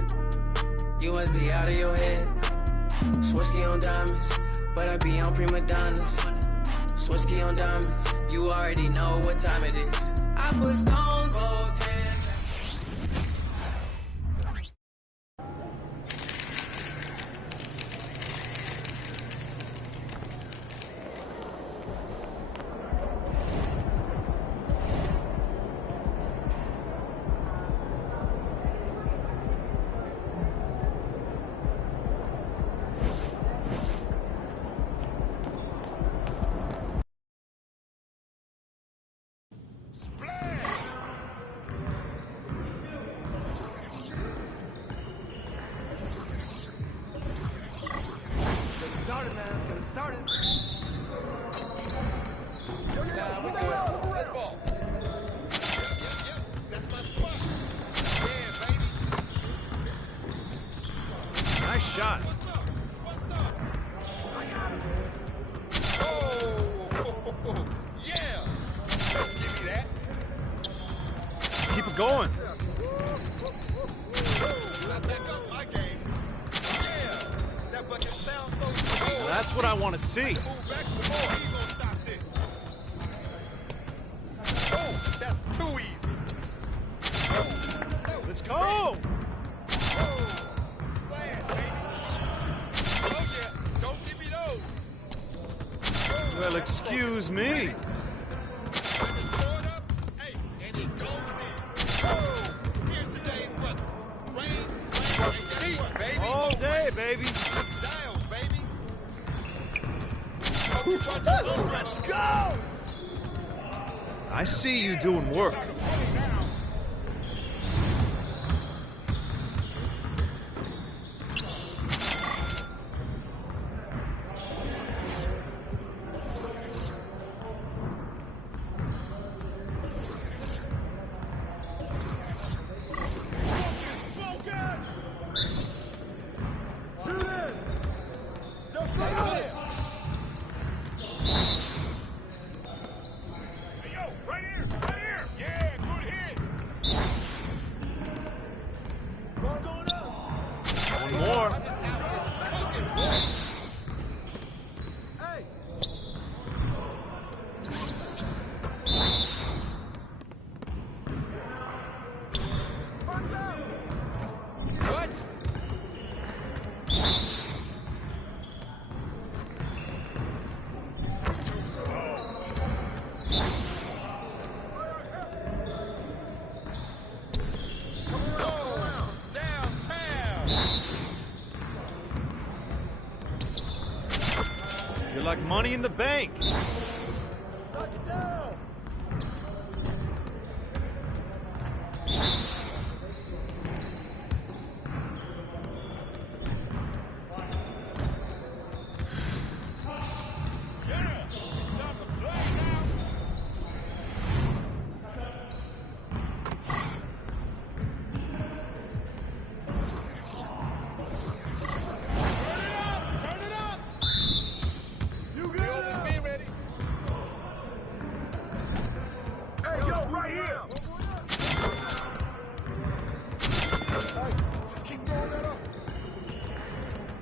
for you must be out of your head. Swirsky on diamonds, but I be on prima donnas. Swirsky on diamonds, you already know what time it is. I put stones both hands. Started, man. Let's get it started. Let's ball. Yep. That's my spot. Yeah, baby. Nice shot. What's up? I got him. Oh, yeah. Give me that. Keep it going. I back up my game. Yeah. That bucket sounds so smooth. That's what I want to see. Move back some more. He's gonna stop this. Oh, that's too easy. Oh, Let's go. Splash, baby. Oh, yeah. Don't give me those. Well, excuse me. Hey, and it goes in. Here's today's brother. Rain, and heat, baby. All day, baby. Down, baby. Let's go! I see you doing work. One more. What? Too slow. Oh, downtown. You're like money in the bank. Knock it down! Yeah, it's time to play now. Turn it up! You got it! Be ready. Hey, yo, right here! Hey, just keep throwing that up.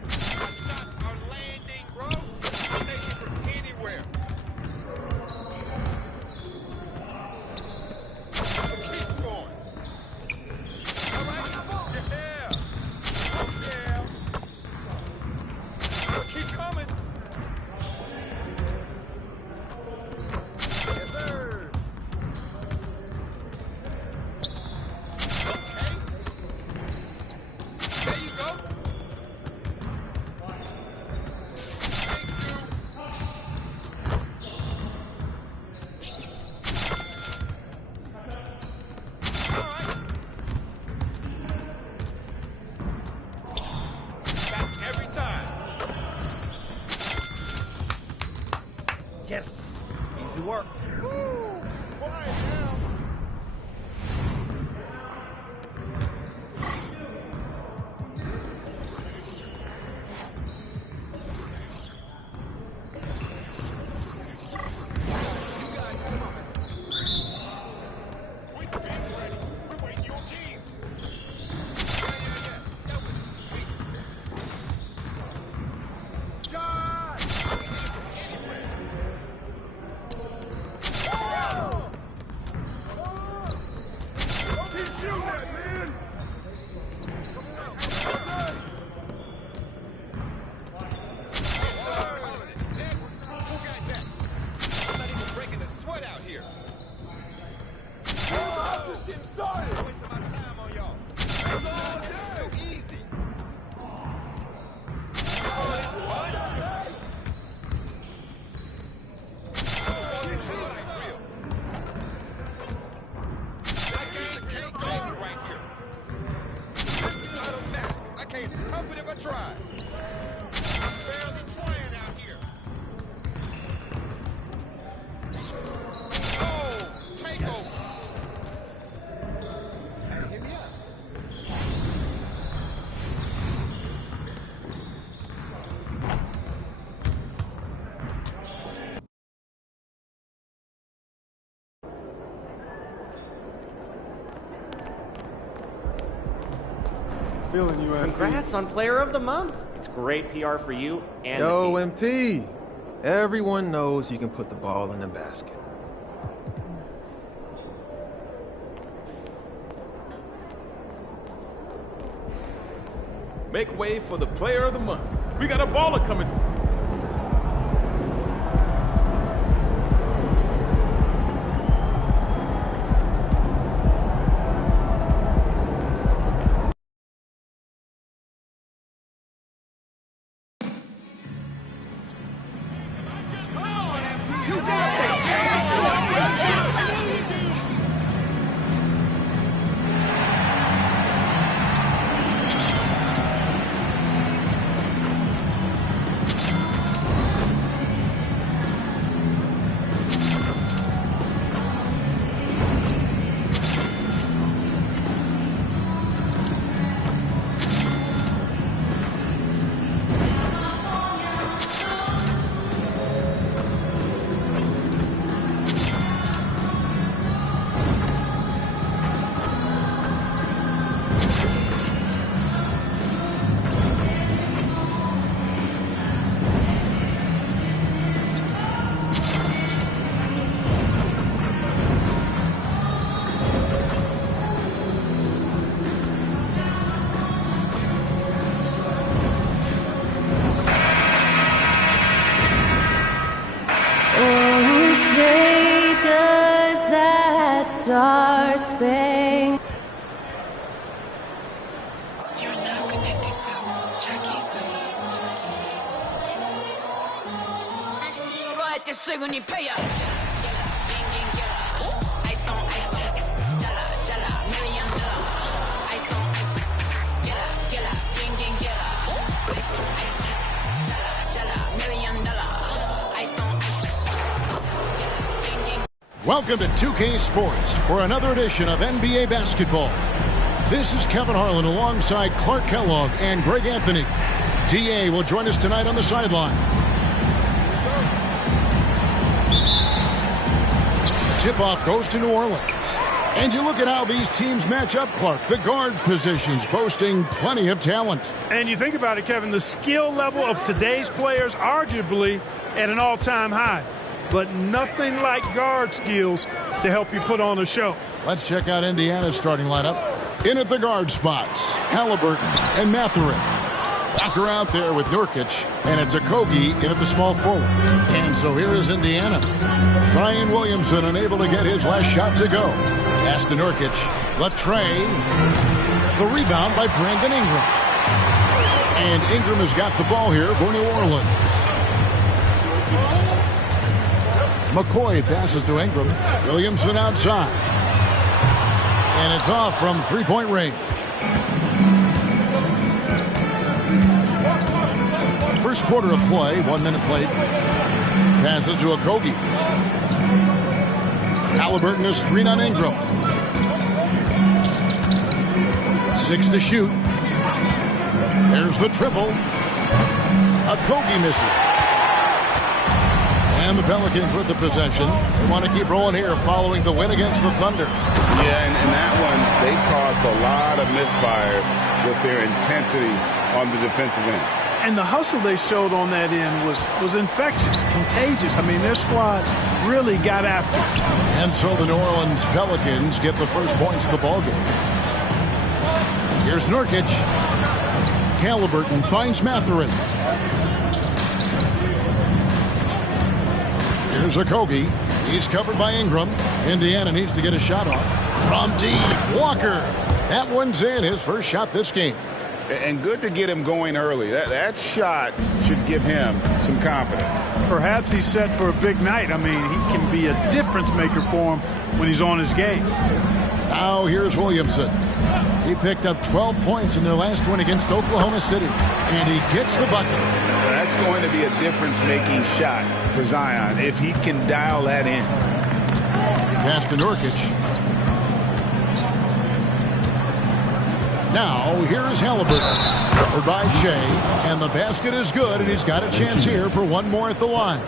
My shots are landing, bro. They can from anywhere. Keep scoring. All right. Yeah. Oh, yeah. Keep coming. Yes, sir. Okay. There you go. Thank you. All right. That's every time. Yes. Easy work. Woo! Quiet now. You got it. Come on, man. We're waiting on team. Yeah. stop it if I try. I'm barely trying out here. Oh, take over. Hit me up. Feeling you, MP. Congrats on Player of the Month. It's great PR for you and Yo, the team. MP. Everyone knows you can put the ball in the basket. Make way for the Player of the Month. We got a baller coming. Star Spangled. You're now connected to Jackie Welcome to 2K Sports for another edition of NBA basketball. This is Kevin Harlan alongside Clark Kellogg and Greg Anthony. DA will join us tonight on the sideline. Tip-off goes to New Orleans. And you look at how these teams match up, Clark. The guard positions boasting plenty of talent. And you think about it, Kevin, the skill level of today's players arguably at an all-time high. But nothing like guard skills to help you put on a show. Let's check out Indiana's starting lineup. In at the guard spots, Halliburton and Mathurin. Walker out there with Nurkic, and it's Okogie in at the small forward. And so here is Indiana. Zion Williamson unable to get his last shot to go. Pass to Nurkic. Latrey. The rebound by Brandon Ingram. And Ingram has got the ball here for New Orleans. McCoy passes to Ingram. Williamson outside. And it's off from three-point range. First quarter of play, 1 minute played. Passes to Okogie. Halliburton is screen on Ingram. 6 to shoot. There's the triple. Okogie misses. And the Pelicans with the possession. They want to keep rolling here following the win against the Thunder. Yeah, and that one, they caused a lot of misfires with their intensity on the defensive end. And the hustle they showed on that end was infectious, contagious. I mean, their squad really got after it. And so the New Orleans Pelicans get the first points of the ballgame. Here's Nurkic. Halliburton finds Mathurin. Here's Okogie. He's covered by Ingram. Indiana needs to get a shot off. From deep, Walker. That one's in, his first shot this game. And good to get him going early. That shot should give him some confidence. Perhaps he's set for a big night. I mean, he can be a difference maker for him when he's on his game. Now here's Williamson. He picked up 12 points in their last win against Oklahoma City, and he gets the bucket. That's going to be a difference-making shot for Zion if he can dial that in. Pass to Nurkic. Now, here's Halliburton. Covered by Shea, and the basket is good, and he's got a chance here for one more at the line.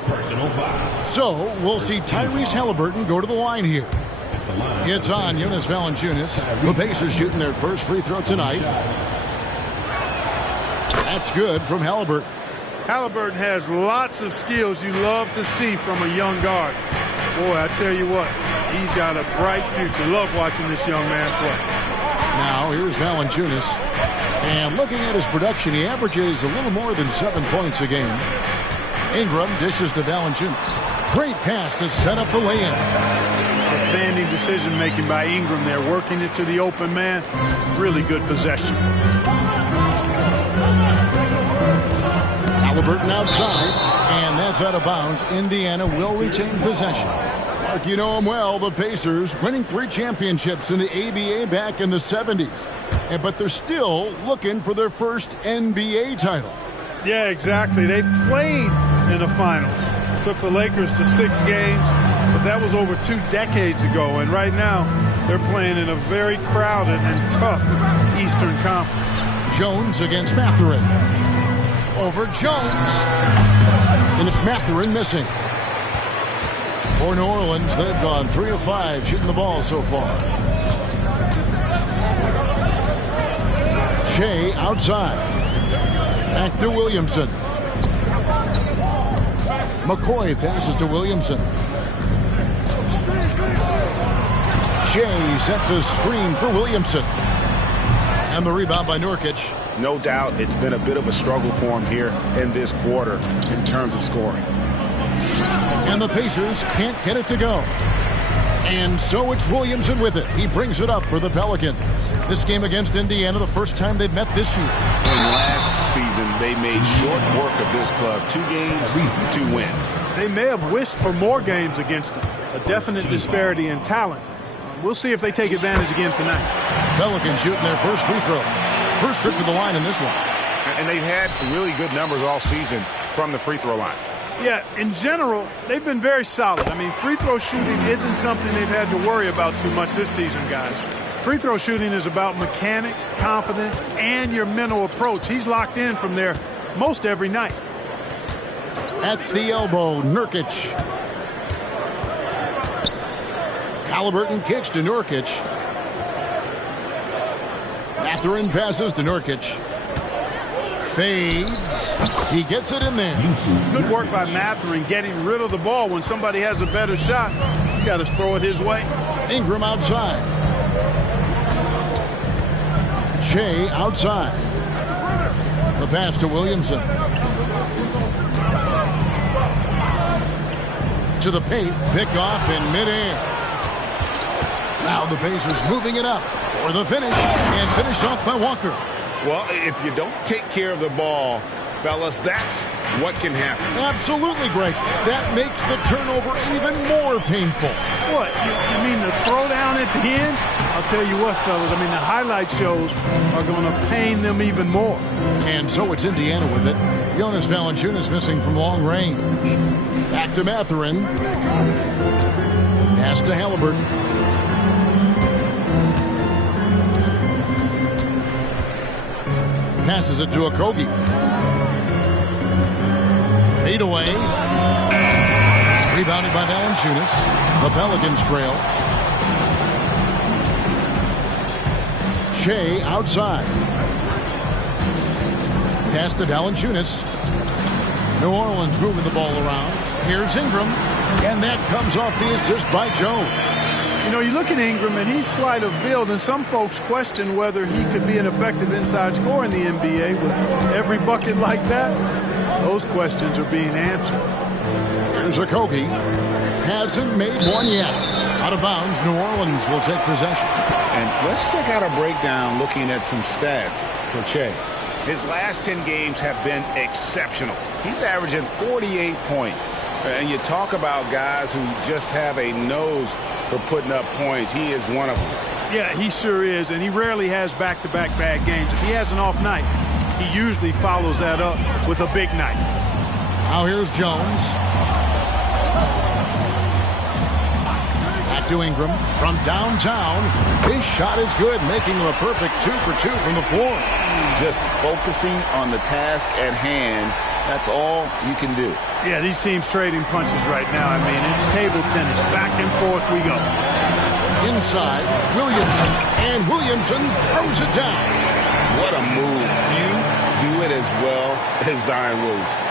So, we'll see Tyrese Halliburton go to the line here. It's on Jonas Valanciunas. The Pacers shooting their first free throw tonight. That's good from Halliburton. Halliburton has lots of skills you love to see from a young guard. Boy, I tell you what, he's got a bright future. Love watching this young man play. Now, here's Valanciunas. And looking at his production, he averages a little more than 7 points a game. Ingram dishes to Valanciunas. Great pass to set up the lay-in. Outstanding decision-making by Ingram there, working it to the open man. Really good possession. Halliburton outside, and that's out of bounds. Indiana will retain possession. Mark, you know them well, the Pacers, winning 3 championships in the ABA back in the 70s. But they're still looking for their first NBA title. Yeah, exactly. They've played in the finals. Took the Lakers to 6 games, but that was over 2 decades ago. And right now, they're playing in a very crowded and tough Eastern Conference. Jones against Mathurin. Over Jones. And it's Mathurin missing. For New Orleans, they've gone 3 of 5 shooting the ball so far. Shea outside. Back to Williamson. McCoy passes to Williamson. Shea sets a screen for Williamson. And the rebound by Nurkic. No doubt it's been a bit of a struggle for him here in this quarter in terms of scoring. And the Pacers can't get it to go. And so it's Williamson with it. He brings it up for the Pelicans. This game against Indiana, the first time they've met this year. And last season, they made short work of this club. 2 games, 2 wins. They may have wished for more games against them. A definite disparity in talent. We'll see if they take advantage again tonight. Pelicans shooting their first free throws. First trip to the line in this one. And they've had really good numbers all season from the free throw line. Yeah, in general, they've been very solid. I mean, free throw shooting isn't something they've had to worry about too much this season, guys. Free throw shooting is about mechanics, confidence, and your mental approach. He's locked in from there most every night. At the elbow, Nurkic. Halliburton kicks to Nurkic. Mathurin passes to Nurkic. Fades. He gets it in there. Good work by Mathurin getting rid of the ball. When somebody has a better shot, you got to throw it his way. Ingram outside. Shea outside. The pass to Williamson. To the paint. Pick off in midair. Now the Pacers moving it up for the finish. And finished off by Walker. Well, if you don't take care of the ball, fellas, that's what can happen. Absolutely, Greg. That makes the turnover even more painful. What? You mean the throwdown at the end? I'll tell you what, fellas. I mean, the highlight shows are going to pain them even more. And so it's Indiana with it. Jonas Valanciunas missing from long range. Back to Mathurin. Pass to Halliburton. Passes it to Okogie. Fade away. Rebounded by Valanciunas. The Pelicans trail. Shea outside. Pass to Valanciunas. New Orleans moving the ball around. Here's Ingram. And that comes off the assist by Jones. You know, you look at Ingram, and he's slight of build, and some folks question whether he could be an effective inside scorer in the NBA with every bucket like that. Those questions are being answered. Here's Okogie. Hasn't made one yet. Out of bounds, New Orleans will take possession. And let's check out a breakdown looking at some stats for Shea. His last 10 games have been exceptional. He's averaging 48 points. And you talk about guys who just have a nose for putting up points. He is one of them. Yeah, he sure is, and he rarely has back-to-back bad games. If he has an off night, he usually follows that up with a big night. Now here's Jones. Back to Ingram from downtown. His shot is good, making him a perfect 2 for 2 from the floor. Just focusing on the task at hand. That's all you can do. Yeah, these teams trading punches right now. I mean, it's table tennis. Back and forth we go. Inside, Williamson. And Williamson throws it down. What a move. Few do it as well as Zion Williamson.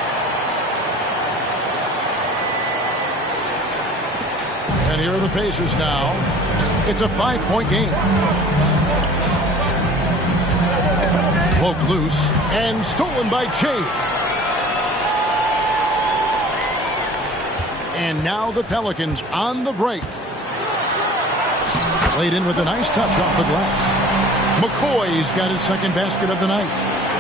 And here are the Pacers now. It's a 5-point game. Poked loose and stolen by Chase. And now the Pelicans on the break. Played in with a nice touch off the glass. McCoy's got his second basket of the night.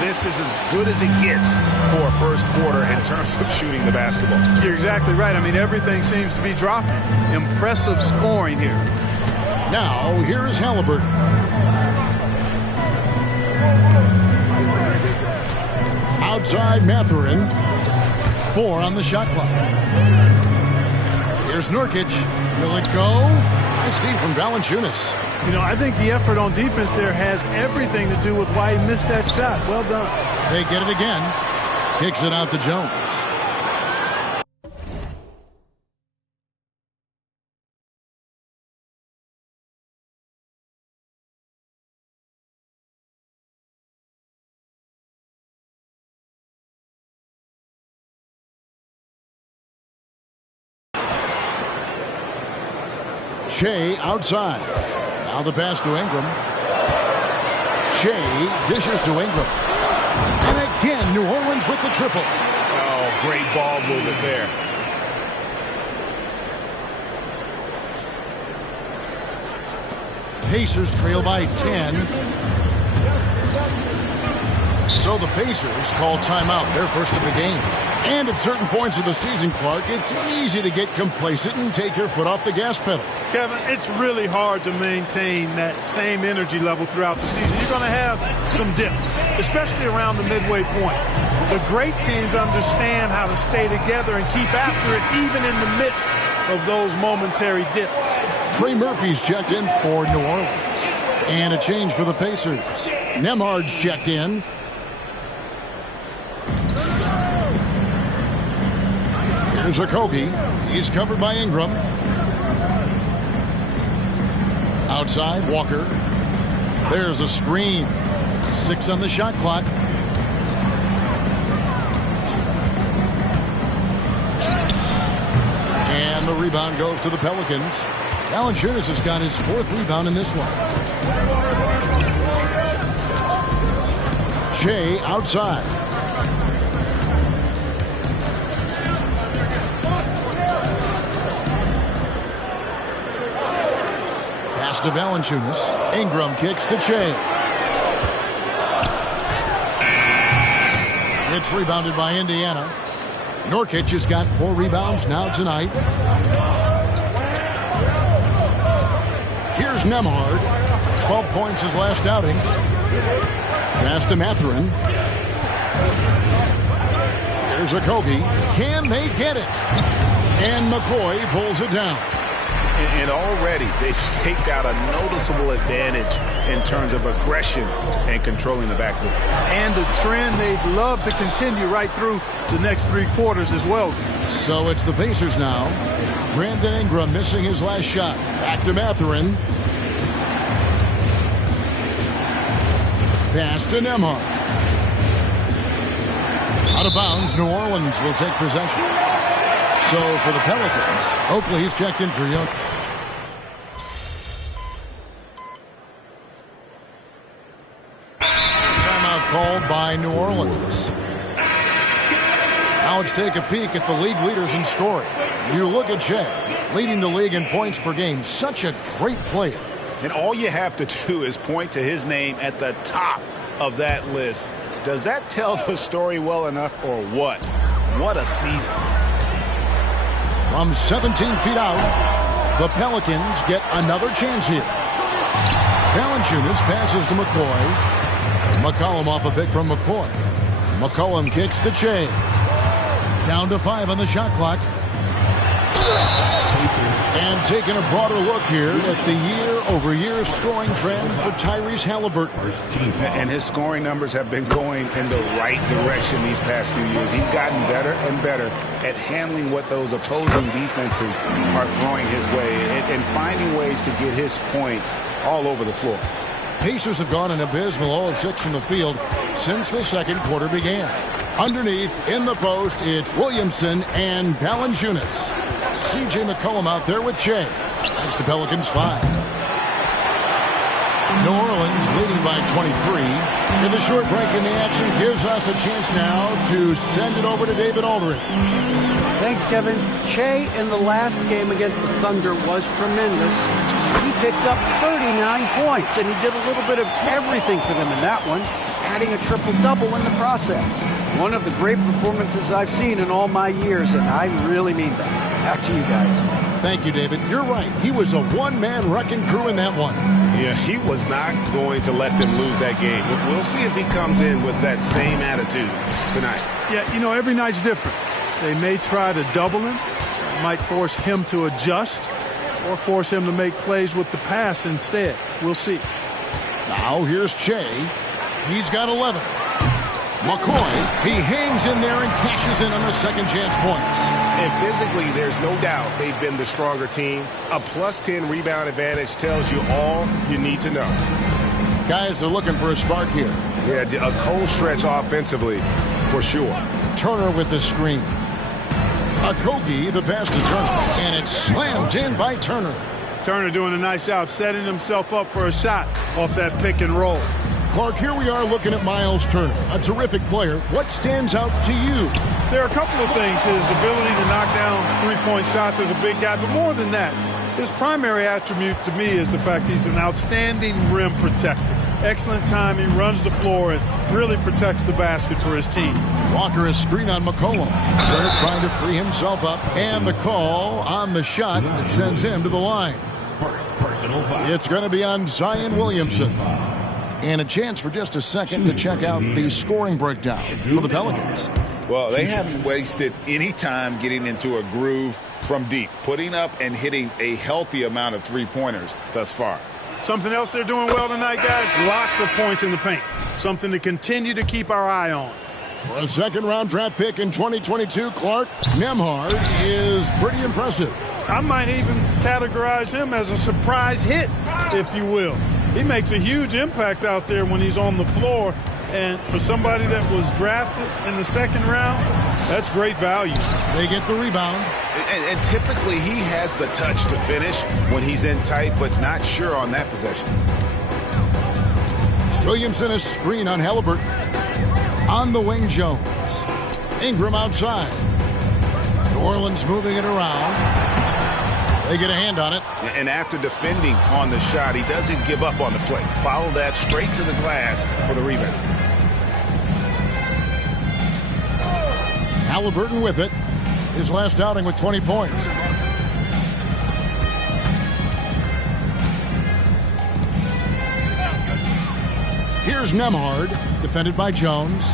This is as good as it gets for a first quarter in terms of shooting the basketball. You're exactly right. I mean, everything seems to be dropping. Impressive scoring here. Now, here is Halliburton. Outside Mathurin. 4 on the shot clock. Here's Nurkic. Will it go? Nice feed from Valanciunas. You know, I think the effort on defense there has everything to do with why he missed that shot. Well done. They get it again. Kicks it out to Jones. Shea outside. Now the pass to Ingram. Shea dishes to Ingram. And again, New Orleans with the triple. Oh, great ball movement there. Pacers trail by 10. So the Pacers call timeout, their first of the game. And at certain points of the season, Clark, it's easy to get complacent and take your foot off the gas pedal. Kevin, it's really hard to maintain that same energy level throughout the season. You're going to have some dips, especially around the midway point. The great teams understand how to stay together and keep after it, even in the midst of those momentary dips. Trey Murphy's checked in for New Orleans. And a change for the Pacers. Nembhard's checked in. Here's Okogie. He's covered by Ingram. Outside, Walker. There's a screen. 6 on the shot clock. And the rebound goes to the Pelicans. Valanciunas has got his 4th rebound in this one. Shea outside. Pass to Valanciunas. Ingram kicks to Shea. It's rebounded by Indiana. Nurkic has got 4 rebounds now tonight. Here's Nembhard. 12 points his last outing. Pass to Mathurin. Here's Okogie. Can they get it? And McCoy pulls it down. And already they've staked out a noticeable advantage in terms of aggression and controlling the backcourt. And a trend they'd love to continue right through the next 3 quarters as well. So it's the Pacers now. Brandon Ingram missing his last shot. Back to Mathurin. Pass to Nembhard. Out of bounds, New Orleans will take possession. So for the Pelicans, Oakley's checked in for Young. Timeout called by New Orleans. Now let's take a peek at the league leaders in scoring. You look at Shea, leading the league in points per game. Such a great player. And all you have to do is point to his name at the top of that list. Does that tell the story well enough or what? What a season. From 17 feet out, the Pelicans get another chance here. Valanciunas passes to McCoy. McCollum off a pick from McCoy. McCollum kicks to Che. Down to 5 on the shot clock. And taking a broader look here at the year-over-year scoring trend for Tyrese Haliburton. And his scoring numbers have been going in the right direction these past few years. He's gotten better and better at handling what those opposing defenses are throwing his way and finding ways to get his points all over the floor. Pacers have gone an abysmal 0 of 6 from the field since the second quarter began. Underneath, in the post, it's Williamson and Valanciunas. C.J. McCollum out there with Che. That's the Pelicans 5. New Orleans leading by 23. And the short break in the action gives us a chance now to send it over to David Aldridge. Thanks, Kevin. Che in the last game against the Thunder was tremendous. He picked up 39 points, and he did a little bit of everything for them in that one, adding a triple-double in the process. One of the great performances I've seen in all my years, and I really mean that. Back to you guys. Thank you, David. You're right. He was a one-man wrecking crew in that one. Yeah, he was not going to let them lose that game. We'll see if he comes in with that same attitude tonight. Yeah, you know, every night's different. They may try to double him, might force him to adjust, or force him to make plays with the pass instead. We'll see. Now here's Che. He's got 11. McCoy, he hangs in there and cashes in on the second chance points. And physically, there's no doubt they've been the stronger team. A +10 rebound advantage tells you all you need to know. Guys are looking for a spark here. Yeah, a cold stretch offensively, for sure. Turner with the screen. Okogie, the pass to Turner, and it's slammed in by Turner. Turner doing a nice job setting himself up for a shot off that pick and roll. Clark, here we are looking at Miles Turner, a terrific player. What stands out to you? There are a couple of things. His ability to knock down three-point shots as a big guy, but more than that, his primary attribute to me is the fact he's an outstanding rim protector. Excellent timing, runs the floor, and really protects the basket for his team. Walker is screen on McCollum. Turner trying to free himself up, and the call on the shot that sends him to the line. It's going to be on Zion Williamson. And a chance for just a second to check out the scoring breakdown for the Pelicans. Well, they haven't wasted any time getting into a groove from deep, putting up and hitting a healthy amount of three-pointers thus far. Something else they're doing well tonight, guys, lots of points in the paint. Something to continue to keep our eye on. For a second-round draft pick in 2022, Clark, Nembhard is pretty impressive. I might even categorize him as a surprise hit, if you will. He makes a huge impact out there when he's on the floor. And for somebody that was drafted in the second round, that's great value. They get the rebound. And typically he has the touch to finish when he's in tight, but not sure on that possession. Williamson is screen on Haliburton. On the wing, Jones. Ingram outside. New Orleans moving it around. They get a hand on it. And after defending on the shot, he doesn't give up on the play. Follow that straight to the glass for the rebound. Haliburton with it. His last outing with 20 points. Here's Nembhard, defended by Jones.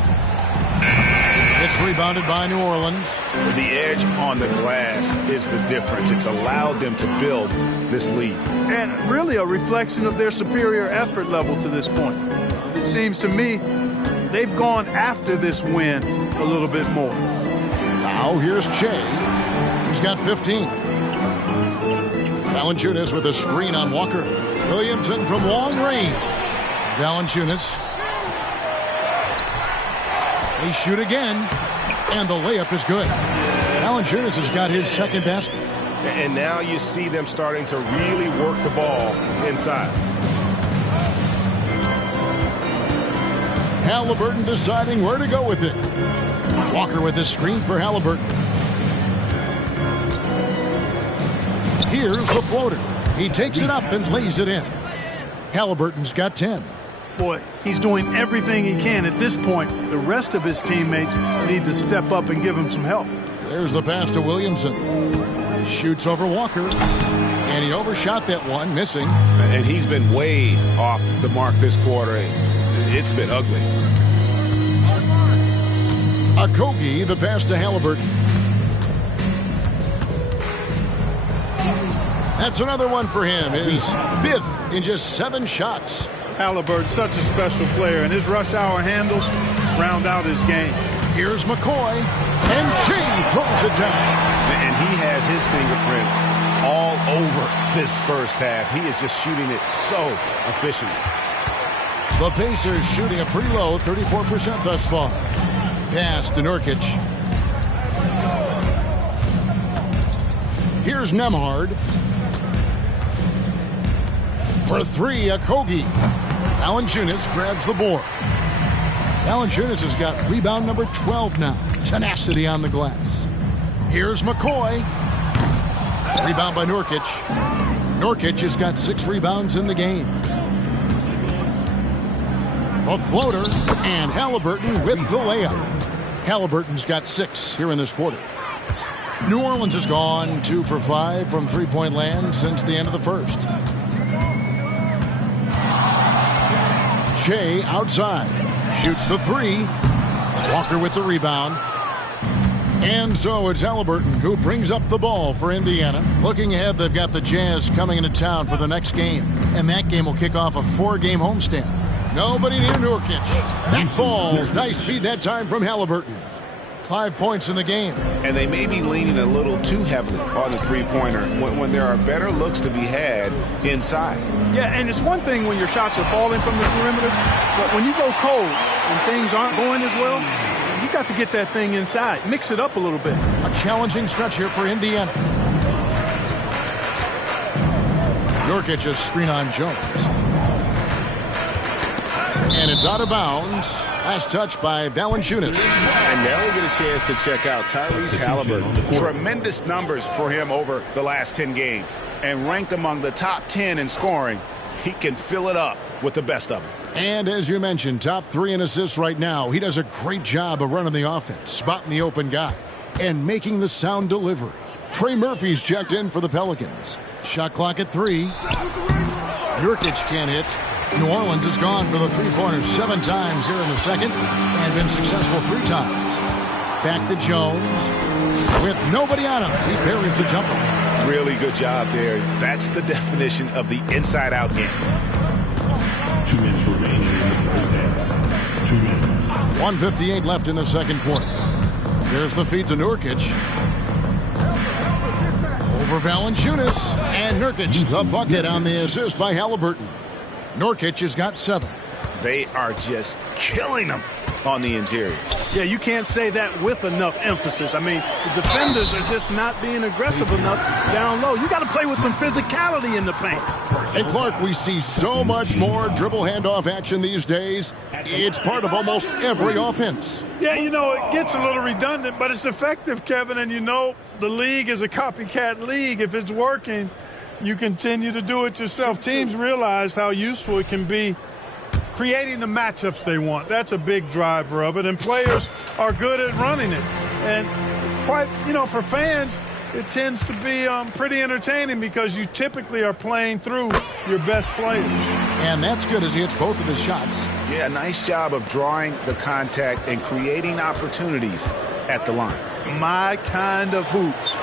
It's rebounded by New Orleans. The edge on the glass is the difference. It's allowed them to build this lead. And really a reflection of their superior effort level to this point. It seems to me they've gone after this win a little bit more. Now here's Che. He's got 15. Valanciunas with a screen on Walker. Williamson from long range. Valanciunas. They shoot again, and the layup is good. Valanciunas has got his second basket. And now you see them starting to really work the ball inside. Haliburton deciding where to go with it. Walker with his screen for Haliburton. Here's the floater. He takes it up and lays it in. Haliburton's got 10. Boy, he's doing everything he can at this point. The rest of his teammates need to step up and give him some help. There's the pass to Williamson. Shoots over Walker. And he overshot that one, missing. And he's been way off the mark this quarter. It's been ugly. Okogie, the pass to Halliburton. That's another one for him. His 5th in just 7 shots. Halliburton, such a special player, and his rush hour handles round out his game. Here's McCoy, and Shea throws it down. And he has his fingerprints all over this first half. He is just shooting it so efficiently. The Pacers shooting a pretty low 34% thus far. Pass to Nurkic. Here's Nembhard. For 3, Okogie. Valanciunas grabs the board. Valanciunas has got rebound number 12 now. Tenacity on the glass. Here's McCoy. Rebound by Nurkic. Nurkic has got 6 rebounds in the game. A floater, and Halliburton with the layup. Halliburton's got 6 here in this quarter. New Orleans has gone 2 for 5 from three-point land since the end of the first. Shea outside. Shoots the 3. Walker with the rebound. And so it's Halliburton who brings up the ball for Indiana. Looking ahead, they've got the Jazz coming into town for the next game. And that game will kick off a 4-game homestand. Nobody near Nurkic. That falls. Nice feed that time from Halliburton. 5 points in the game. And they may be leaning a little too heavily on the three-pointer when there are better looks to be had inside. Yeah, and it's one thing when your shots are falling from the perimeter, but when you go cold and things aren't going as well, you got to get that thing inside. Mix it up a little bit. A challenging stretch here for Indiana. Nurkic just screen on Jones. And it's out of bounds. Last touch by Valanciunas. And now we get a chance to check out Tyrese Halliburton. Tremendous numbers for him over the last 10 games. And ranked among the top 10 in scoring. He can fill it up with the best of them. And as you mentioned, top 3 in assists right now. He does a great job of running the offense, spotting the open guy, and making the sound delivery. Trey Murphy's checked in for the Pelicans. Shot clock at 3. Nurkic can't hit. New Orleans has gone for the three-pointers 7 times here in the second and been successful 3 times. Back to Jones. With nobody on him, he buries the jumper. Really good job there. That's the definition of the inside-out game. 2 minutes remaining in the first half. 2 minutes. 1:58 left in the second quarter. There's the feed to Nurkic. Over Valanciunas. And Nurkic, the bucket on the assist by Halliburton. Nurkic has got 7. They are just killing them on the interior. Yeah, you can't say that with enough emphasis. I mean, the defenders are just not being aggressive enough down low. You got to play with some physicality in the paint. And Clark, we see so much more dribble handoff action these days. It's part of almost every offense. Yeah, you know, it gets a little redundant, but it's effective, Kevin. And you know, the league is a copycat league. If it's working, you continue to do it yourself. Teams realize how useful it can be creating the matchups they want. That's a big driver of it, and players are good at running it. And quite, you know, for fans, it tends to be pretty entertaining because you typically are playing through your best players. And that's good as he hits both of his shots. Yeah, nice job of drawing the contact and creating opportunities at the line. My kind of hoops.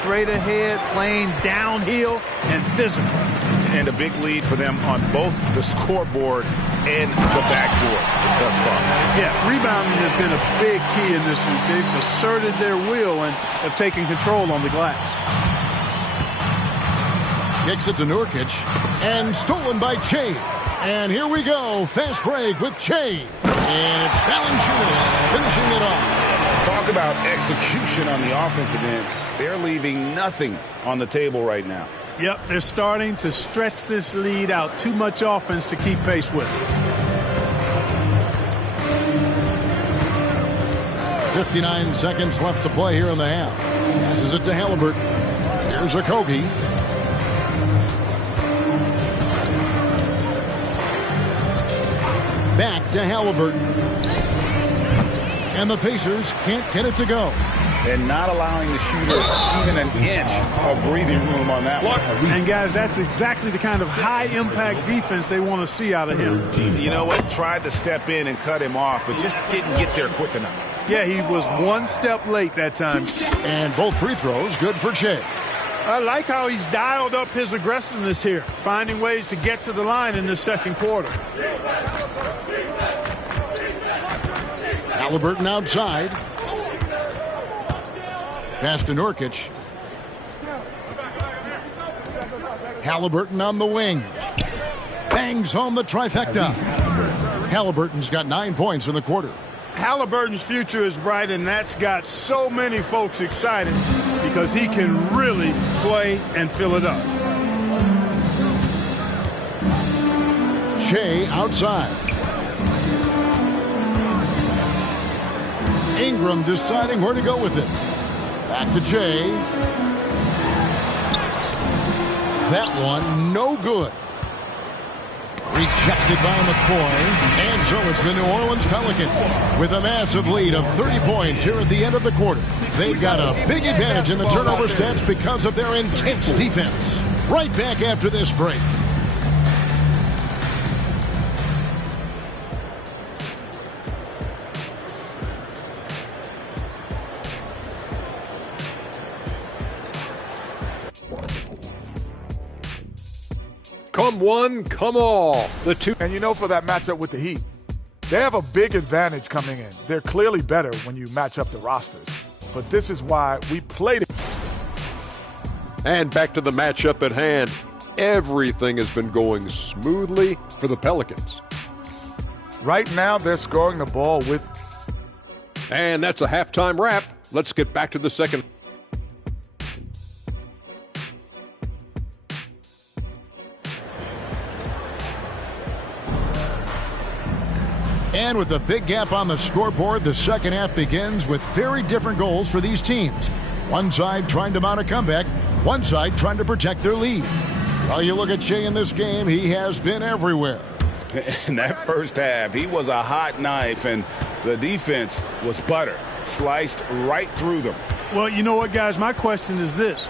Straight ahead, playing downhill, and physical. And a big lead for them on both the scoreboard and the backboard thus far. Yeah, rebounding has been a big key in this week. They've asserted their will and have taken control on the glass. Kicks it to Nurkic, and stolen by Shea. And here we go, fast break with Shea. And it's Valanciunas finishing it off. Talk about execution on the offensive end. They're leaving nothing on the table right now. Yep, they're starting to stretch this lead out. Too much offense to keep pace with. 59 seconds left to play here in the half. Passes it to Halliburton. Here's Okogie. Back to Halliburton. And the Pacers can't get it to go. and not allowing the shooter even an inch of breathing room on that one. And, guys, that's exactly the kind of high-impact defense they want to see out of him. You know what? Tried to step in and cut him off, but just didn't get there quick enough. Yeah, he was one step late that time. And both free throws good for Shea. I like how he's dialed up his aggressiveness here, finding ways to get to the line in the second quarter. Haliburton outside. Pass to Nurkic. Haliburton on the wing. Bangs home the trifecta. Haliburton's got 9 points in the quarter. Haliburton's future is bright, and that's got so many folks excited because he can really play and fill it up. Shea outside. Ingram deciding where to go with it. Back to Shea. That one no good. Rejected by McCoy. And so it's the New Orleans Pelicans with a massive lead of 30 points here at the end of the quarter. They've got a big advantage in the turnover stats because of their intense defense. Right back after this break. Come one, come all. The two. And you know, for that matchup with the Heat, they have a big advantage coming in. They're clearly better when you match up the rosters. But this is why we played it. And back to the matchup at hand. Everything has been going smoothly for the Pelicans. Right now, they're scoring the ball with. And that's a halftime wrap. Let's get back to the second. And with a big gap on the scoreboard, the second half begins with very different goals for these teams. One side trying to mount a comeback, one side trying to protect their lead. While you look at Shea in this game, he has been everywhere. In that first half, he was a hot knife, and the defense was butter. Sliced right through them. Well, you know what, guys? My question is this.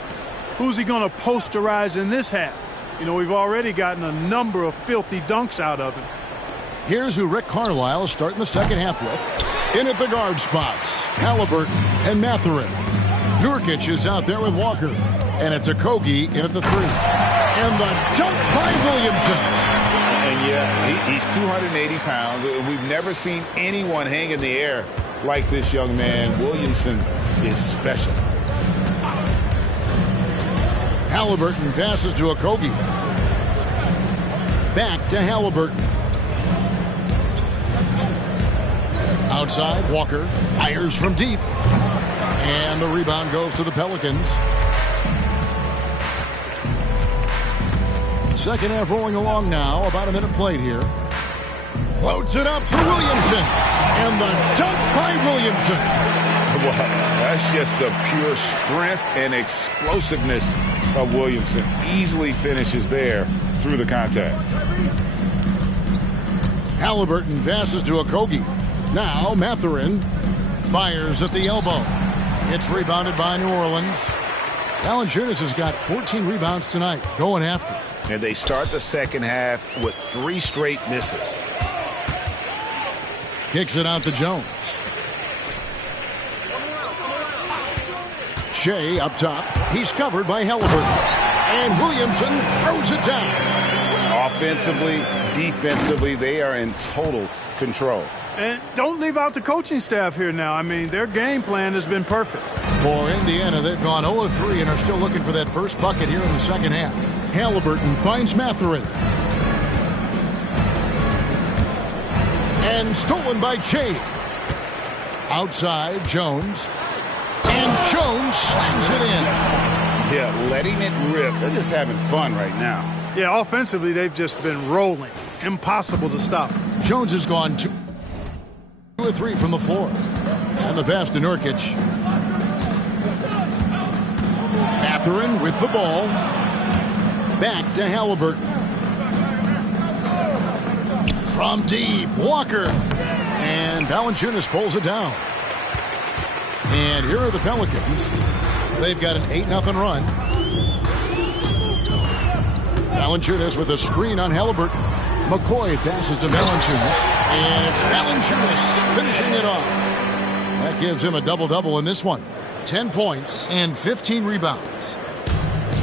Who's he going to posterize in this half? You know, we've already gotten a number of filthy dunks out of him. Here's who Rick Carlisle is starting the second half with. In at the guard spots, Haliburton and Mathurin. Nurkic is out there with Walker. And it's Okogie in at the three. And the dunk by Williamson. And yeah, he's 280 pounds. We've never seen anyone hang in the air like this young man. Williamson is special. Haliburton passes to Okogie. Back to Haliburton. Outside, Walker fires from deep. And the rebound goes to the Pelicans. Second half rolling along now. About a minute played here. Floats it up for Williamson. And the dunk by Williamson. Well, that's just the pure strength and explosiveness of Williamson. Easily finishes there through the contact. Haliburton passes to Okogie. Now Mathurin fires at the elbow. It's rebounded by New Orleans. Valanciunas has got 14 rebounds tonight, going after. And they start the second half with 3 straight misses. Kicks it out to Jones. Shea up top. He's covered by Haliburton. And Williamson throws it down. Offensively, defensively, they are in total control. And don't leave out the coaching staff here now. I mean, their game plan has been perfect. For Indiana, they've gone 0-3 and are still looking for that first bucket here in the second half. Haliburton finds Mathurin. And stolen by Shea. Outside, Jones. And Jones slams it in. Yeah, letting it rip. They're just having fun right now. Yeah, offensively, they've just been rolling. Impossible to stop. Jones has gone 2 or 3 from the floor. And the pass to Nurkic. Mathurin with the ball. Back to Haliburton. From deep, Walker. And Valanciunas pulls it down. And here are the Pelicans. They've got an 8-0 run. Valanciunas with a screen on Haliburton. McCoy passes to Valanciunas. And it's Valanciunas finishing it off. That gives him a double-double in this one. 10 points and 15 rebounds.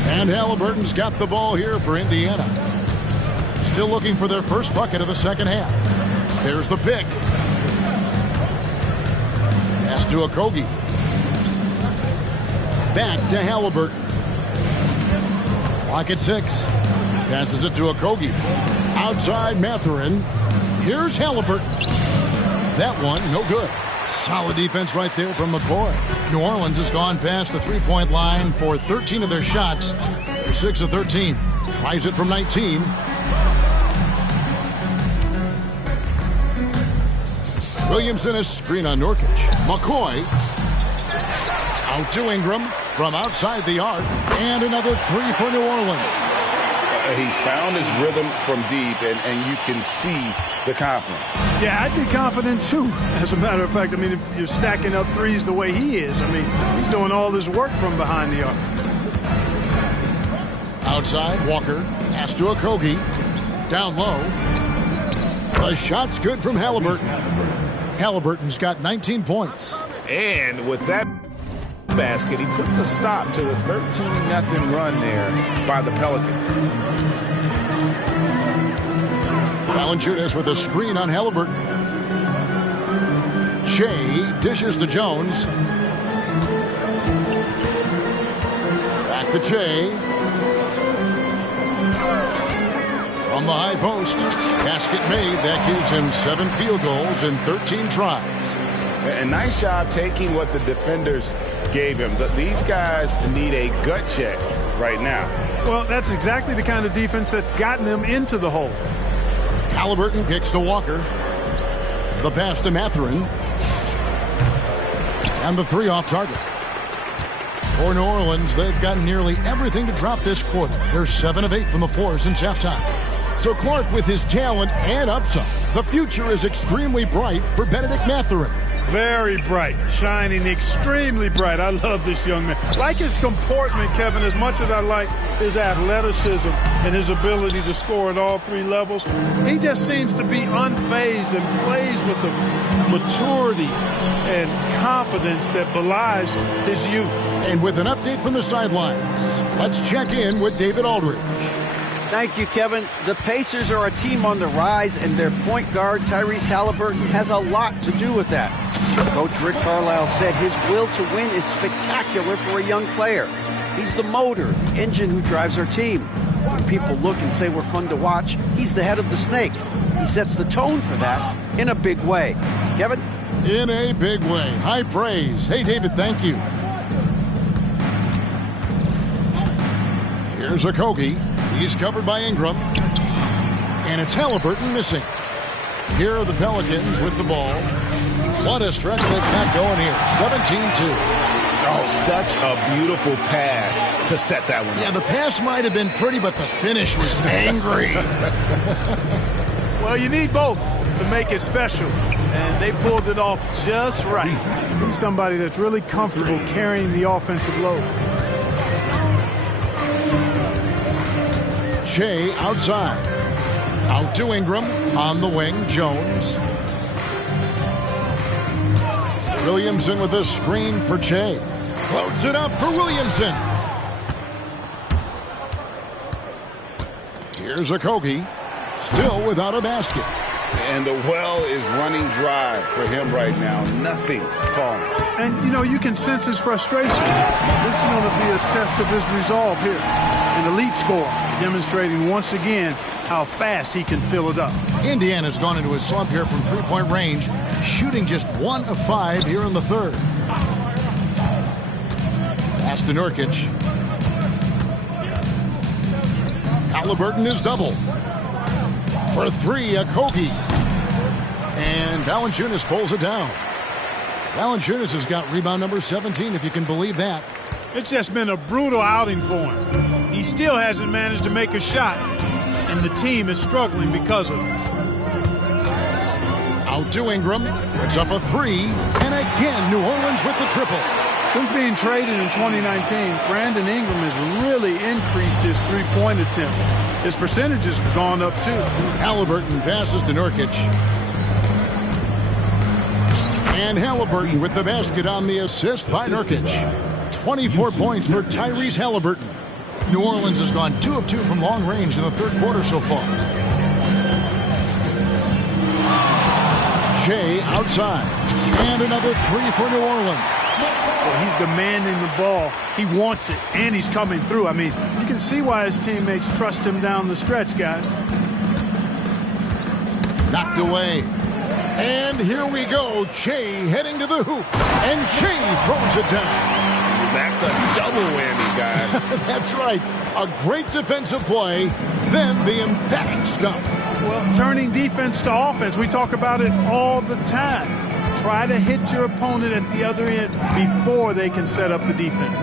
And Haliburton's got the ball here for Indiana. Still looking for their first bucket of the second half. There's the pick. Pass to Okogie. Back to Haliburton. Clock at 6. Passes it to Okogie. Outside Mathurin. Here's Haliburton. That one, no good. Solid defense right there from McCoy. New Orleans has gone past the three-point line for 13 of their shots. They're 6 of 13. Tries it from 19. Williamson has screen on Nurkic. McCoy. Out to Ingram from outside the arc. And another three for New Orleans. He's found his rhythm from deep, and you can see the confidence. Yeah, I'd be confident too. As a matter of fact, I mean, if you're stacking up threes the way he is, I mean, he's doing all this work from behind the arc. Outside, Walker. Pass to Okogie. Down low. The shot's good from Haliburton. Haliburton's got 19 points. And with that basket, he puts a stop to the 13-0 run there by the Pelicans. Valanciunas with a screen on Haliburton. Shea dishes to Jones. Back to Shea. From the high post. Basket made. That gives him 7 field goals in 13 tries. A nice job taking what the defenders gave him. These guys need a gut check right now. Well, that's exactly the kind of defense that's gotten them into the hole. Haliburton kicks to Walker. The pass to Mathurin. And the three off target. For New Orleans, they've got nearly everything to drop this quarter. They're 7 of 8 from the floor since halftime. So Clark, with his talent and upside, the future is extremely bright for Benedict Mathurin. Very bright, shining extremely bright. I love this young man. Like his comportment, Kevin, as much as I like his athleticism and his ability to score at all 3 levels, he just seems to be unfazed and plays with the maturity and confidence that belies his youth. And with an update from the sidelines, let's check in with David Aldridge. Thank you, Kevin. The Pacers are a team on the rise, and their point guard, Tyrese Haliburton, has a lot to do with that. Coach Rick Carlisle said his will to win is spectacular for a young player. He's the motor, the engine who drives our team. When people look and say we're fun to watch, he's the head of the snake. He sets the tone for that in a big way. Kevin? In a big way. High praise. Hey, David, thank you. Here's Okogie. He's covered by Ingram. And it's Haliburton missing. Here are the Pelicans with the ball. What a stretch they've got going here. 17-2. Oh, such a beautiful pass to set that one up. Yeah, the pass might have been pretty, but the finish was angry. Well, you need both to make it special. And they pulled it off just right. He's somebody that's really comfortable carrying the offensive load. Shea outside. Out to Ingram. On the wing, Jones. Williamson with a screen for Shea. Loads it up for Williamson. Here's Okogie. Still without a basket. And the well is running dry for him right now. Nothing falling. And, you know, you can sense his frustration. This is going to be a test of his resolve here. An elite scorer, demonstrating once again how fast he can fill it up. Indiana's gone into a slump here from three-point range, shooting just 1 of 5 here in the third. Pass to Nurkic. Haliburton is double. For 3, Okogie. And Valanciunas pulls it down. Valanciunas has got rebound number 17, if you can believe that. It's just been a brutal outing for him. He still hasn't managed to make a shot, and the team is struggling because of it. Out to Ingram. Puts up a three. And again, New Orleans with the triple. Since being traded in 2019, Brandon Ingram has really increased his three-point attempt. His percentages have gone up, too. Halliburton passes to Nurkic. And Halliburton with the basket on the assist by Nurkic. 24 points for Tyrese Halliburton. New Orleans has gone 2 of 2 from long range in the third quarter so far. Shea outside. And another three for New Orleans. Well, he's demanding the ball. He wants it, and he's coming through. I mean, you can see why his teammates trust him down the stretch, guys. Knocked away. And here we go. Shea heading to the hoop. And Shea throws it down. That's a double whammy, guys. That's right. A great defensive play, then the emphatic stuff. Well, turning defense to offense, we talk about it all the time. Try to hit your opponent at the other end before they can set up the defense.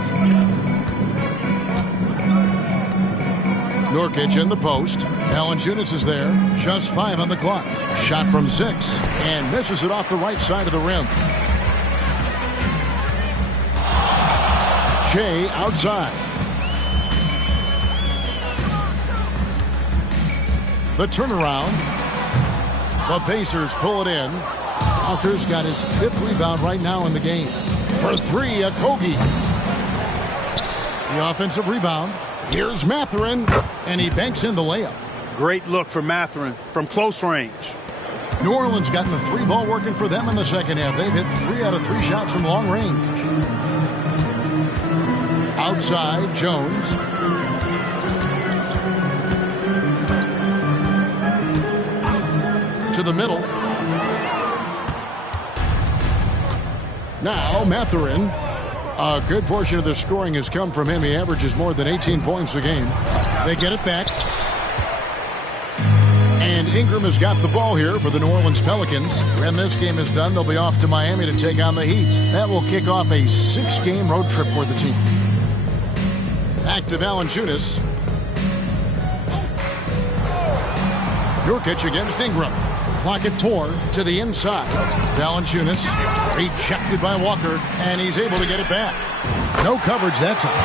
Nurkic in the post. Valanciunas is there. Just 5 on the clock. Shot from 6 and misses it off the right side of the rim. Shea outside. The turnaround. The Pacers pull it in. Walker's got his 5th rebound right now in the game. For 3, Okogie. The offensive rebound. Here's Mathurin, and he banks in the layup. Great look for Mathurin from close range. New Orleans gotten the 3-ball working for them in the second half. They've hit 3 out of 3 shots from long range. Outside, Jones. To the middle. Now, Mathurin. A good portion of the scoring has come from him. He averages more than 18 points a game. They get it back. And Ingram has got the ball here for the New Orleans Pelicans. When this game is done, they'll be off to Miami to take on the Heat. That will kick off a 6-game road trip for the team. Back to Valanciunas. Nurkic against Ingram. Clock at 4 to the inside. Valanciunas rejected by Walker, and he's able to get it back. No coverage that time.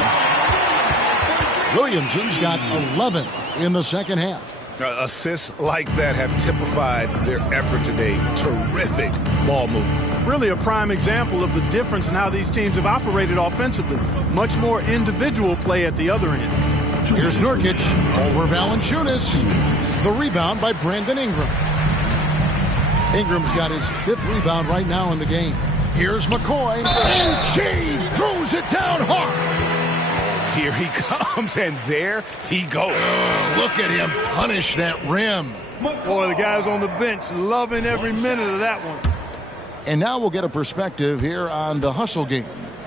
Williamson's got 11 in the second half. Assists like that have typified their effort today. Terrific ball movement. Really a prime example of the difference in how these teams have operated offensively. Much more individual play at the other end. Here's Nurkic over Valanciunas. The rebound by Brandon Ingram. Ingram's got his 5th rebound right now in the game. Here's McCoy, and Shea throws it down hard. Here he comes, and there he goes. Look at him punish that rim. Boy, the guys on the bench loving every minute of that one. And now we'll get a perspective here on the hustle game,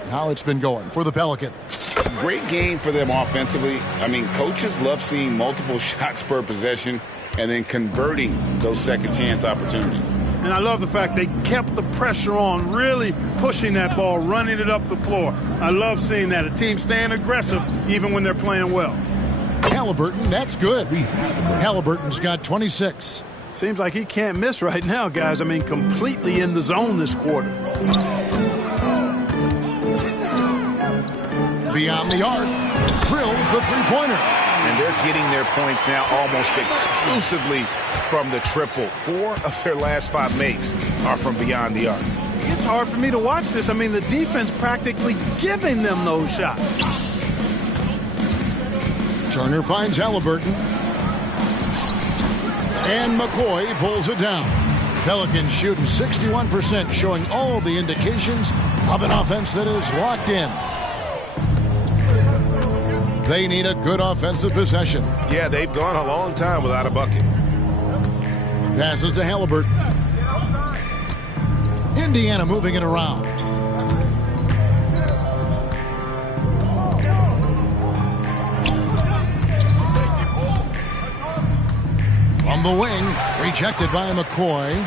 how it's been going for the Pelicans. Great game for them offensively. I mean, coaches love seeing multiple shots per possession and then converting those second chance opportunities. And I love the fact they kept the pressure on, really pushing that ball, running it up the floor. I love seeing that, a team staying aggressive even when they're playing well. Halliburton, that's good. Halliburton's got 26. Seems like he can't miss right now, guys. I mean, completely in the zone this quarter. Beyond the arc, drills the three-pointer. And they're getting their points now almost exclusively from the triple. 4 of their last 5 makes are from beyond the arc. It's hard for me to watch this. I mean, the defense practically giving them those shots. Turner finds Halliburton. And McCoy pulls it down. Pelicans shooting 61%, showing all the indications of an offense that is locked in. They need a good offensive possession. Yeah, they've gone a long time without a bucket. Passes to Halliburton. Indiana moving it around. From the wing, rejected by McCoy.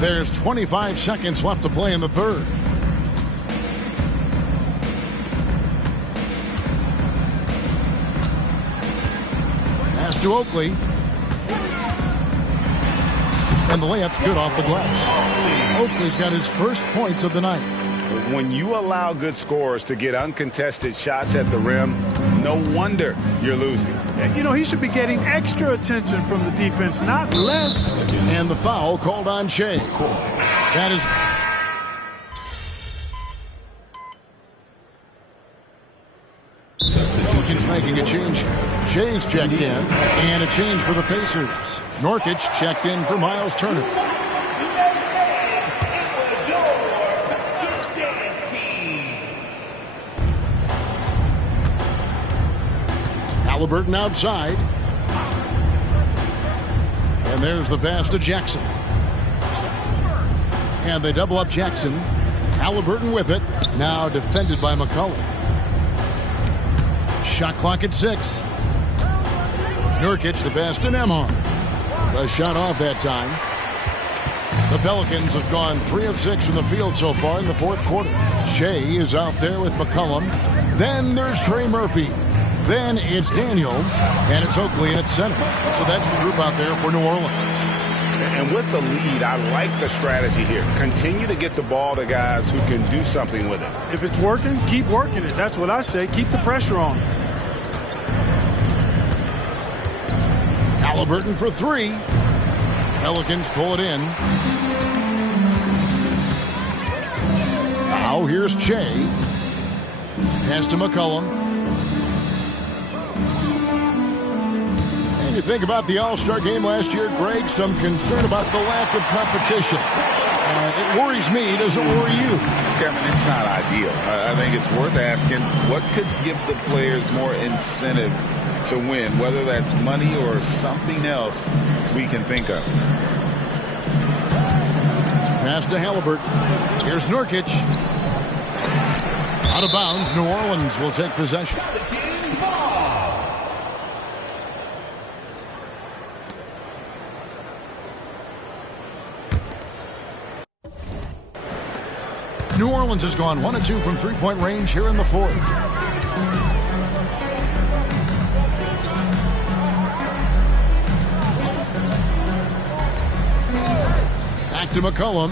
There's 25 seconds left to play in the third. to Oakley. And the layup's good off the glass. Oakley's got his first points of the night. When you allow good scorers to get uncontested shots at the rim, no wonder you're losing. You know, he should be getting extra attention from the defense, not less. And the foul called on Shea. That is... Pelicans making a change. Shea's checked in, and a change for the Pacers. Nurkic checked in for Miles Turner. Haliburton outside. And there's the pass to Jackson. And they double up Jackson. Haliburton with it. Now defended by McCollum. Shot clock at 6. Nurkic the pass to Nembhard. The shot off that time. The Pelicans have gone 3 of 6 from the field so far in the fourth quarter. Shea is out there with McCollum. Then there's Trey Murphy. Then it's Daniels, and it's Oakley in its center. So that's the group out there for New Orleans. And with the lead, I like the strategy here. Continue to get the ball to guys who can do something with it. If it's working, keep working it. That's what I say. Keep the pressure on. Haliburton for 3. Pelicans pull it in. Now here's Shea. Pass to McCollum. And you think about the All-Star game last year, Greg, some concern about the lack of competition. It worries me. Does it worry you? Kevin, it's not ideal. I think it's worth asking what could give the players more incentive to win, whether that's money or something else we can think of. Pass to Haliburton. Here's Nurkic. Out of bounds. New Orleans will take possession. New Orleans has gone 1 of 2 from three-point range here in the fourth. Back to McCollum.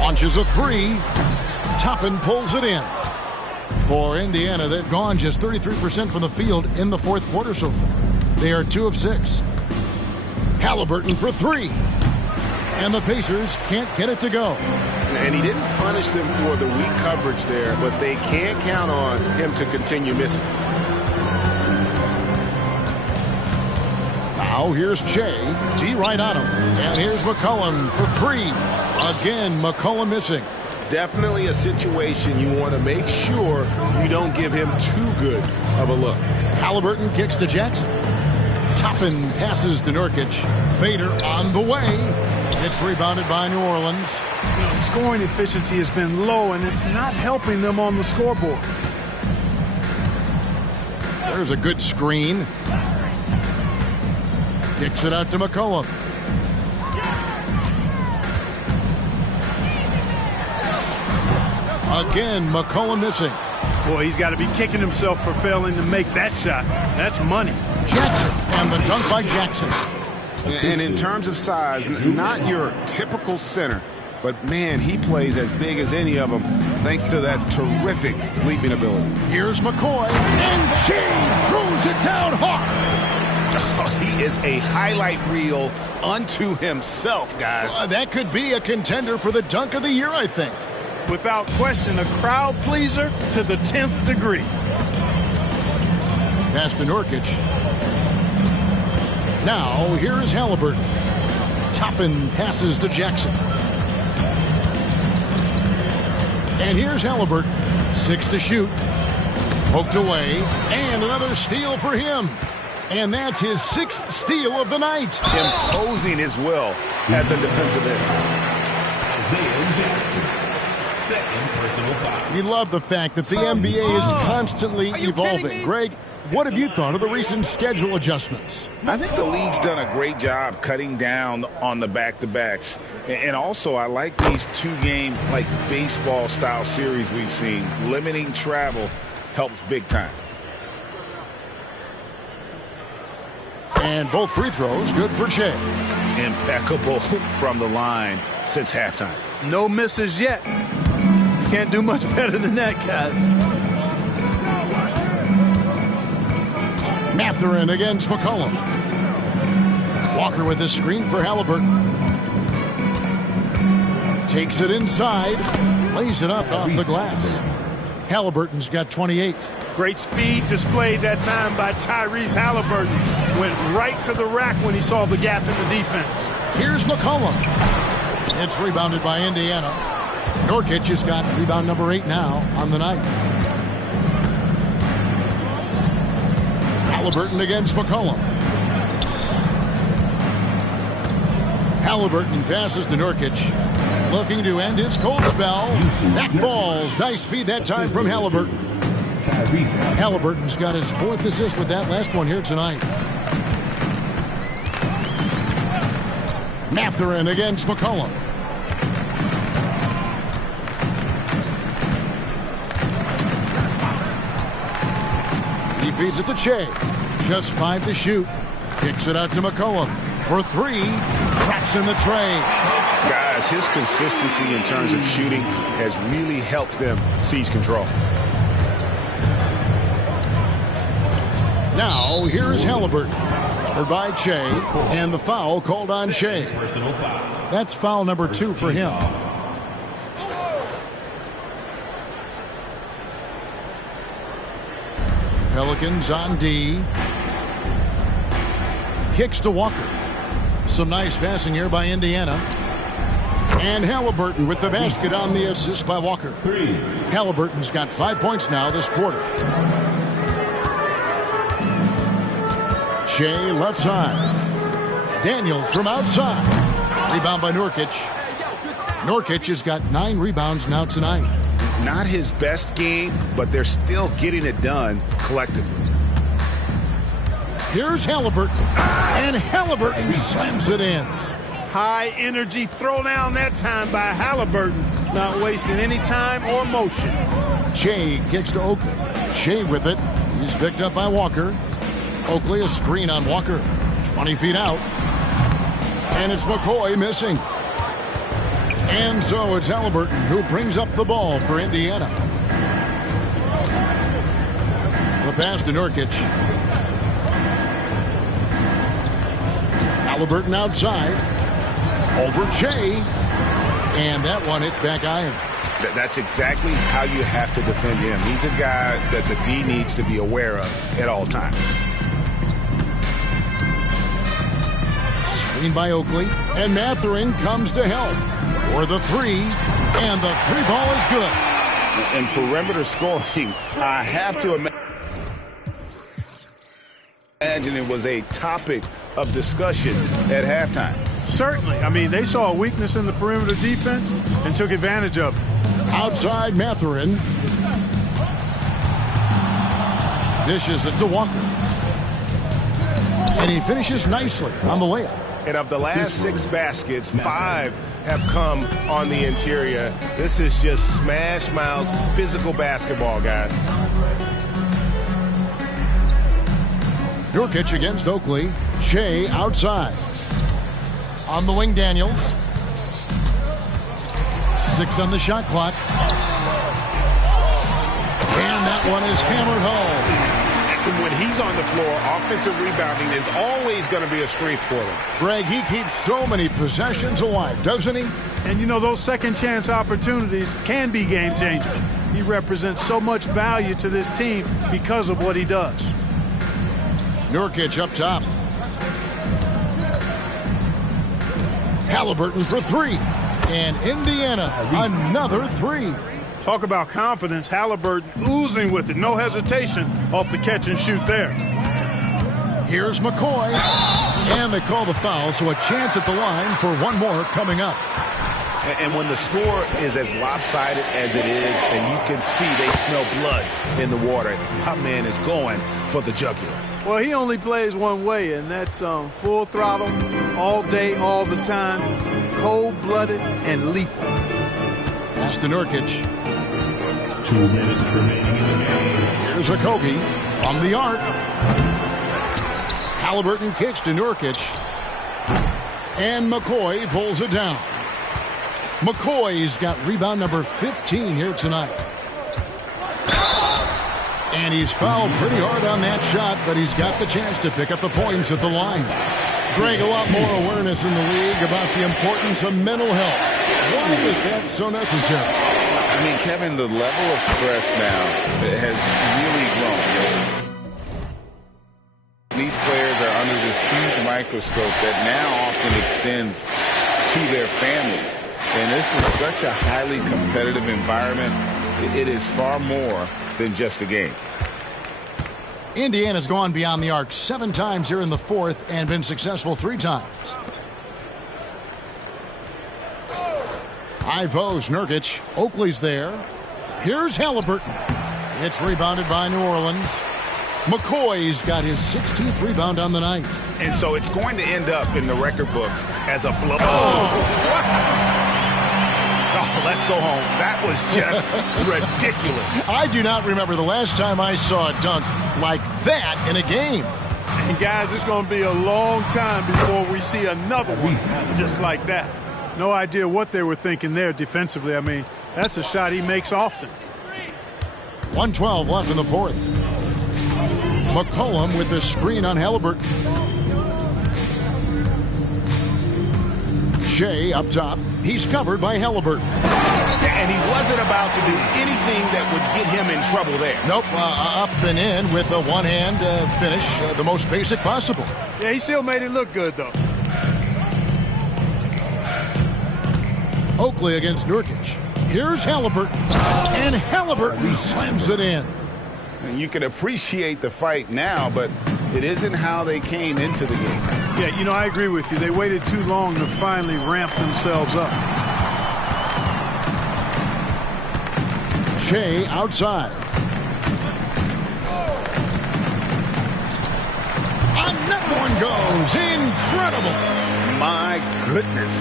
Launches a 3. Toppin pulls it in. For Indiana, they've gone just 33% from the field in the fourth quarter so far. They are 2 of 6. Haliburton for 3. And the Pacers can't get it to go. And he didn't punish them for the weak coverage there, but they can't count on him to continue missing. Now here's Shea. D right on him. And here's McCollum for 3. Again, McCollum missing. Definitely a situation you want to make sure you don't give him too good of a look. Haliburton kicks to Jackson. Toppin passes to Nurkic. Fader on the way. It's rebounded by New Orleans. Scoring efficiency has been low, and it's not helping them on the scoreboard. There's a good screen. Kicks it out to McCollum. Again, McCollum missing. Boy, he's got to be kicking himself for failing to make that shot. That's money. Jackson, and the dunk by Jackson. And in terms of size, not your typical center, but man, he plays as big as any of them thanks to that terrific leaping ability. Here's McCoy, and Shea throws it down hard. Oh, he is a highlight reel unto himself, guys. That could be a contender for the dunk of the year, I think. Without question, a crowd pleaser to the 10th degree. Pass to Nurkic. Now, here is Haliburton. Toppin passes to Jackson. And here's Haliburton. 6 to shoot. Poked away. And another steal for him. And that's his 6th steal of the night. Imposing his will at the defensive end. We love the fact that the NBA is constantly evolving. Greg, what have you thought of the recent schedule adjustments? I think the league's done a great job cutting down on the back-to-backs. And also, I like these 2-game, like, baseball-style series we've seen. Limiting travel helps big time. And both free throws good for Shea. Impeccable from the line since halftime. No misses yet. You can't do much better than that, guys. Mathurin against McCollum. Walker with a screen for Halliburton. Takes it inside. Lays it up off the glass. Halliburton's got 28. Great speed displayed that time by Tyrese Halliburton. Went right to the rack when he saw the gap in the defense. Here's McCollum. It's rebounded by Indiana. Nurkic has got rebound number 8 now on the night. Halliburton against McCollum. Halliburton passes to Nurkic. Looking to end his cold spell. That falls. Nice feed that time from Halliburton. Halliburton's got his 4th assist with that last one here tonight. Mathurin against McCollum. He feeds it to Shea. Just 5 to shoot. Kicks it out to McCollum for 3. Traps in the tray. Guys, his consistency in terms of shooting has really helped them seize control. Now, here is Halliburton. Covered by Shea, and the foul called on Shea. That's foul number 2 for him. Pelicans on D. Kicks to Walker. Some nice passing here by Indiana. And Halliburton with the basket on the assist by Walker. Halliburton's got 5 points now this quarter. Shea left side. Daniels from outside. Rebound by Nurkic. Nurkic has got 9 rebounds now tonight. Not his best game, but they're still getting it done collectively. Here's Halliburton. And Halliburton slams it in. High energy throwdown that time by Halliburton. Not wasting any time or motion. Shea kicks to Oakley. Shea with it. He's picked up by Walker. Oakley a screen on Walker. 20 feet out. And it's McCoy missing. And so it's Halliburton who brings up the ball for Indiana. The pass to Nurkic. Halliburton outside. Over Shea. And that one hits back iron. That's exactly how you have to defend him. He's a guy that the D needs to be aware of at all times. Screen by Oakley. And Mathurin comes to help. For the 3. And the 3 ball is good. In perimeter scoring, I have to imagine it was a topic of discussion at halftime. Certainly. I mean, they saw a weakness in the perimeter defense and took advantage of it. Outside Mathurin. Dishes it to Walker. And he finishes nicely on the layup. And of the last 6 baskets, 5 have come on the interior. This is just smash mouth physical basketball, guys. Nurkic against Oakley. Shea outside. On the wing, Daniels. 6 on the shot clock. And that one is hammered home. And when he's on the floor, offensive rebounding is always going to be a strength for him. Greg, he keeps so many possessions alive, doesn't he? And you know, those second chance opportunities can be game changers. He represents so much value to this team because of what he does. Nurkic up top. Halliburton for 3. And Indiana, another 3. Talk about confidence. Halliburton oozing with it. No hesitation off the catch and shoot there. Here's McCoy. And they call the foul, so a chance at the line for one more coming up. And when the score is as lopsided as it is, and you can see they smell blood in the water, my man is going for the jugular. Well, he only plays one way, and that's full throttle, all day, all the time, cold-blooded and lethal. Pass to Nurkic. 2 minutes remaining in the game. Here's Okogie from the arc. Halliburton kicks to Nurkic. And McCoy pulls it down. McCoy's got rebound number 15 here tonight. And he's fouled pretty hard on that shot, but he's got the chance to pick up the points at the line. Greg, a lot more awareness in the league about the importance of mental health. Why is that so necessary? I mean, Kevin, the level of stress now has really grown. These players are under this huge microscope that now often extends to their families. And this is such a highly competitive environment. It is far more than just a game. Indiana's gone beyond the arc 7 times here in the fourth and been successful 3 times. High post, Nurkic. Oakley's there. Here's Halliburton. It's rebounded by New Orleans. McCoy's got his 16th rebound on the night. And so it's going to end up in the record books as a blow. Oh, let's go home. That was just ridiculous. I do not remember the last time I saw a dunk like that in a game. And guys, it's going to be a long time before we see another one just like that. No idea what they were thinking there defensively. I mean, that's a shot he makes often. 1:12 left in the fourth. McCollum with the screen on Halliburton. Shea up top. He's covered by Halliburton. And he wasn't about to do anything that would get him in trouble there. Nope, up and in with a one-hand finish, the most basic possible. Yeah, he still made it look good, though. Oakley against Nurkic. Here's Halliburton. And Halliburton slams it in. And you can appreciate the fight now, but it isn't how they came into the game. Yeah, you know, I agree with you. They waited too long to finally ramp themselves up. Shea outside. Another one goes. Incredible. My goodness.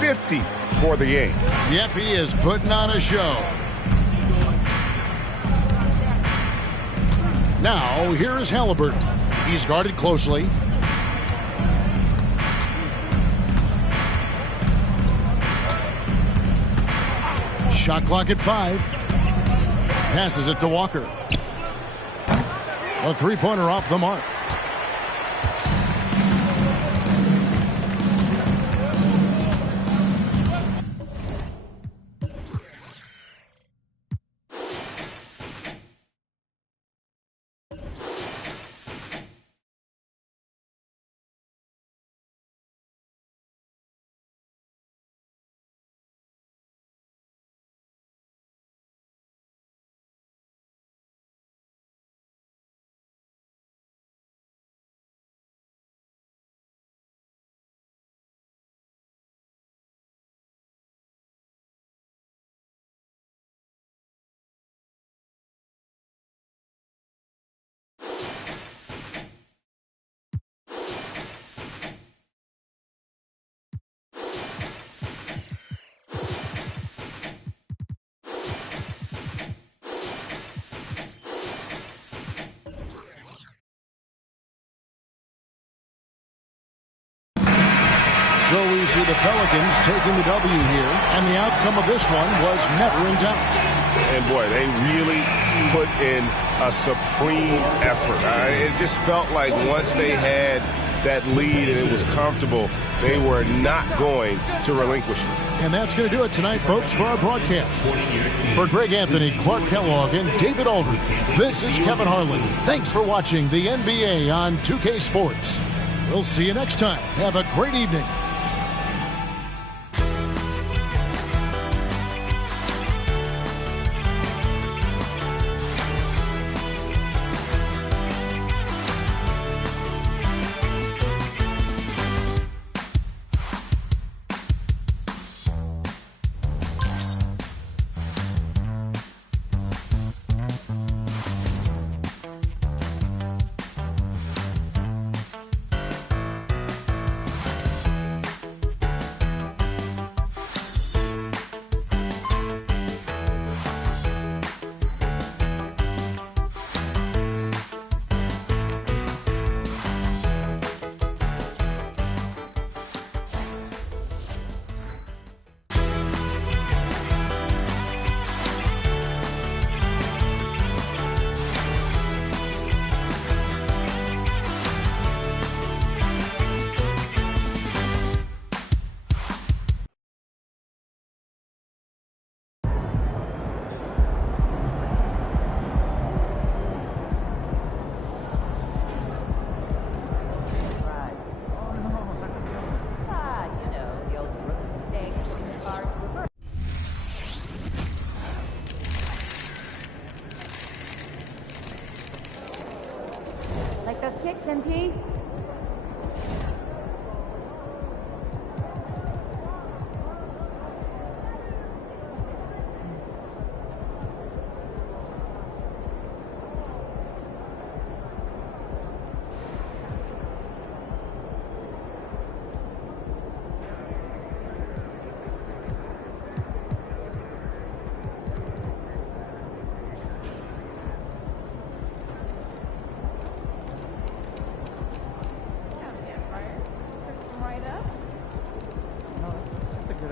50 for the game. Yep, he is putting on a show. Now, here is Halliburton. He's guarded closely. Shot clock at 5. Passes it to Walker. A three-pointer off the mark. So we see the Pelicans taking the W here, and the outcome of this one was never in doubt. And boy, they really put in a supreme effort. It just felt like once they had that lead and it was comfortable, they were not going to relinquish it. And that's going to do it tonight, folks, for our broadcast. For Greg Anthony, Clark Kellogg, and David Aldridge, this is Kevin Harlan. Thanks for watching the NBA on 2K Sports. We'll see you next time. Have a great evening.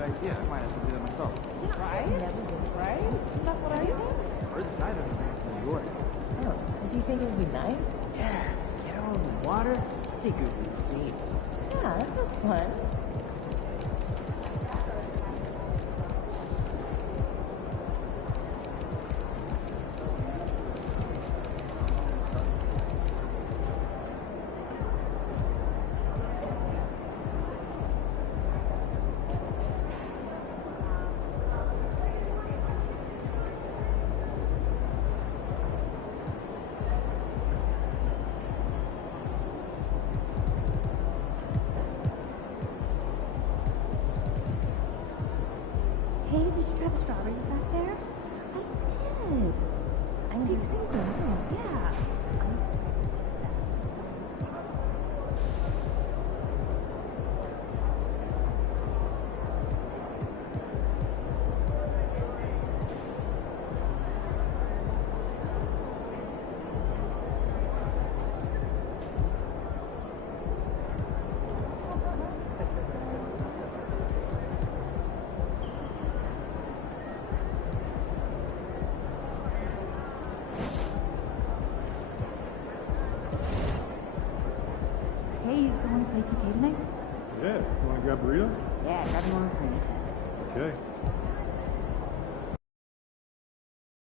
idea. I might have to do that myself. Right? Never been right? That's what I said. First time I've been to New York. Oh, do you think it would be nice? Yeah, get out on the water. I think it would be sweet. Yeah, that sounds fun. Hey, did you try the strawberries back there? I did. I'm peak season. Oh, yeah. Hey, you still want to play 2K tonight? Yeah. You want to grab burrito? Yeah, grab one for me. Okay.